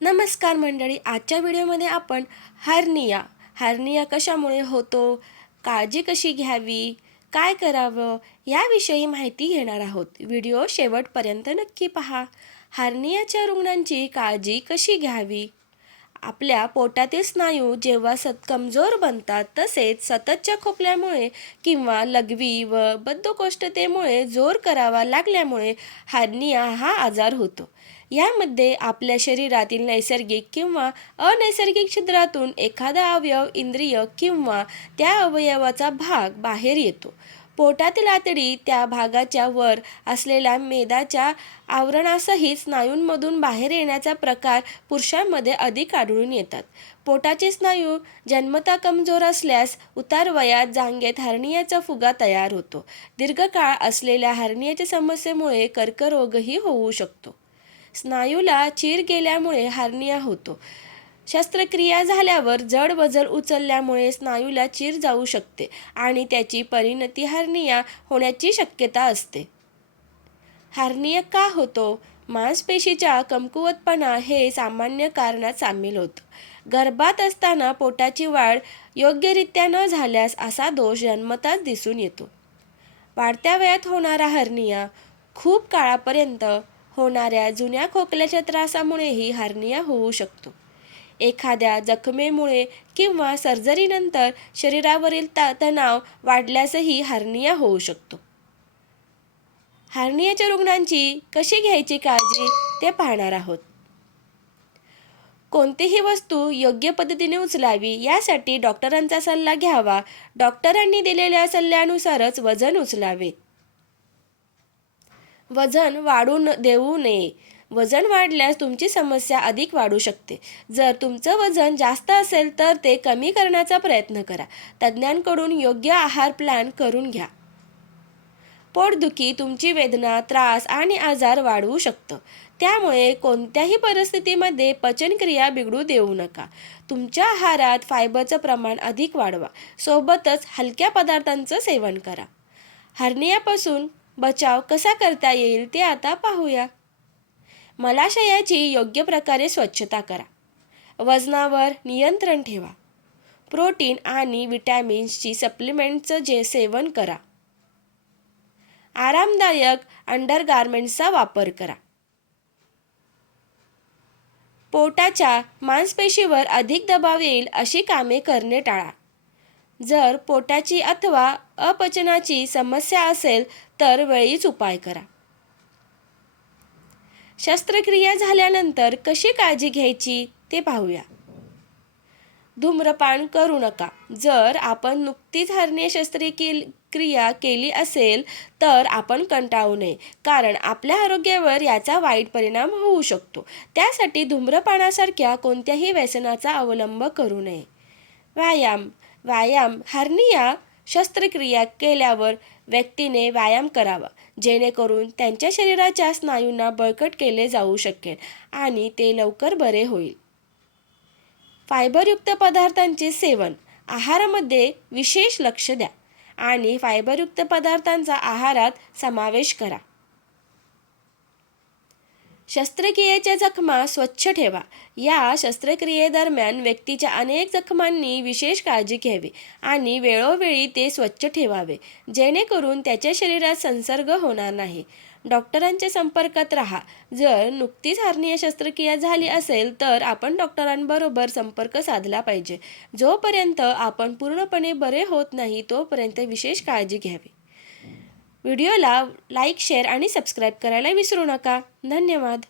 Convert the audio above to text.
नमस्कार मंडळी, आजच्या व्हिडिओमध्ये आपण हर्निया कशामुळे होतो, काळजी कशी घ्यावी, काय करावं याविषयी माहिती घेणार आहोत. व्हिडिओ शेवटपर्यंत नक्की पहा. हर्नियाच्या रुग्णांची काळजी कशी घ्यावी. आपल्या पोटातील स्नायू जेव्हा कमजोर बनतात, तसेच सततच्या खोकल्यामुळे किंवा लघवी व बद्धकोष्ठतेमुळे जोर करावा लागल्यामुळे हर्निया हा आजार होतो. यामध्ये आपल्या शरीरातील नैसर्गिक किंवा अनैसर्गिक छिद्रातून एखादा अवयव, इंद्रिय किंवा त्या अवयवाचा भाग बाहेर येतो. पोटातील आतडी त्या भागाच्या वर असलेल्या मेदाच्या आवरणासहित स्नायूंमधून बाहेर येण्याचा प्रकार पुरुषांमध्ये अधिक आढळून येतात. पोटाचे स्नायू जन्मतः कमजोर असल्यास उतार वयात जांघेत हर्नियाचा फुगा तयार होतो. दीर्घकाळ असलेल्या हर्नियाच्या समस्येमुळे कर्करोगही होऊ शकतो. स्नायूला चीर गेल्यामुळे हर्निया होतो. शस्त्रक्रिया झाल्यावर जड वजन उचलल्यामुळे स्नायूला चीर जाऊ शकते आणि त्याची परिणती हर्निया होण्याची शक्यता असते. हर्निया का होतो? मांसपेशीचा कमकुवतपणा हे सामान्य कारणात सामील होतं. गर्भात असताना पोटाची वाढ योग्यरित्या न झाल्यास असा दोष जन्मताच दिसून येतो. वाढत्या वयात होणारा हर्निया, खूप काळापर्यंत होणाऱ्या जुन्या खोकल्याच्या त्रासामुळेही हर्निया होऊ शकतो. एखाद्या जखमेमुळे किंवा सर्जरीनंतर शरीरावरील तणाव वाढल्यासही हर्निया होऊ शकतो. हर्नियाच्या रुग्णांची कशी घ्यायची काळजी ते पाहणार आहोत. कोणतीही वस्तू योग्य पद्धतीने उचलावी यासाठी डॉक्टरांचा सल्ला घ्यावा. डॉक्टरांनी दिलेल्या सल्ल्यानुसारच वजन उचलावे. वजन वाढू देऊ नये. वजन वाढल्यास तुमची समस्या अधिक वाढू शकते. जर तुमचं वजन जास्त असेल तर ते कमी करण्याचा प्रयत्न करा. तज्ज्ञांकडून योग्य आहार प्लॅन करून घ्या. पोटदुखी तुमची वेदना, त्रास आणि आजार वाढवू शकतं. त्यामुळे कोणत्याही परिस्थितीमध्ये पचनक्रिया बिघडू देऊ नका. तुमच्या आहारात फायबरचं प्रमाण अधिक वाढवा. सोबतच हलक्या पदार्थांचं सेवन करा. हर्नियापासून बचाव कसा करता येईल ते आता पाहूया. मलाशयाची योग्य प्रकारे स्वच्छता करा. वजनावर नियंत्रण ठेवा. प्रोटीन आणि विटॅमिन्सची सप्लिमेंटचं सेवन करा. आरामदायक अंडरगार्मेंट्सचा वापर करा. पोटाच्या मांसपेशीवर अधिक दबाव येईल अशी कामे करणे टाळा. जर पोटाची अथवा अपचनाची समस्या असेल तर वेळीच उपाय करा. शस्त्रक्रिया झाल्यानंतर कशी काळजी घ्यायची ते पाहूया. धूम्रपान करू नका. जर आपण नुकतीच हर्निया शस्त्रक्रिया केली असेल तर आपण कंटाळू नये, कारण आपल्या आरोग्यावर याचा वाईट परिणाम होऊ शकतो. त्यासाठी धूम्रपानासारख्या कोणत्याही व्यसनाचा अवलंब करू नये. व्यायाम हर्निया शस्त्रक्रिया केल्यावर व्यक्तीने व्यायाम करावा, जेणेकरून त्यांच्या शरीराच्या स्नायूंना बळकट केले जाऊ शकेल आणि ते लवकर बरे होईल. फायबरयुक्त पदार्थांचे सेवन. आहारामध्ये विशेष लक्ष द्या आणि फायबरयुक्त पदार्थांचा आहारात समावेश करा. शस्त्रक्रियेच्या जखमा स्वच्छ ठेवा. या शस्त्रक्रियेदरम्यान व्यक्तीच्या अनेक जखमांनी विशेष काळजी घ्यावी आणि वेळोवेळी ते स्वच्छ ठेवावे, जेणेकरून त्याच्या शरीरात संसर्ग होणार नाही. डॉक्टरांच्या संपर्कात राहा. जर नुकतीच हर्निया शस्त्रक्रिया झाली असेल तर आपण डॉक्टरांबरोबर संपर्क साधला पाहिजे. जोपर्यंत आपण पूर्णपणे बरे होत नाही तोपर्यंत विशेष काळजी घ्यावी. व्हिडिओला लाईक, शेअर आणि सबस्क्राईब करायला विसरू नका. धन्यवाद.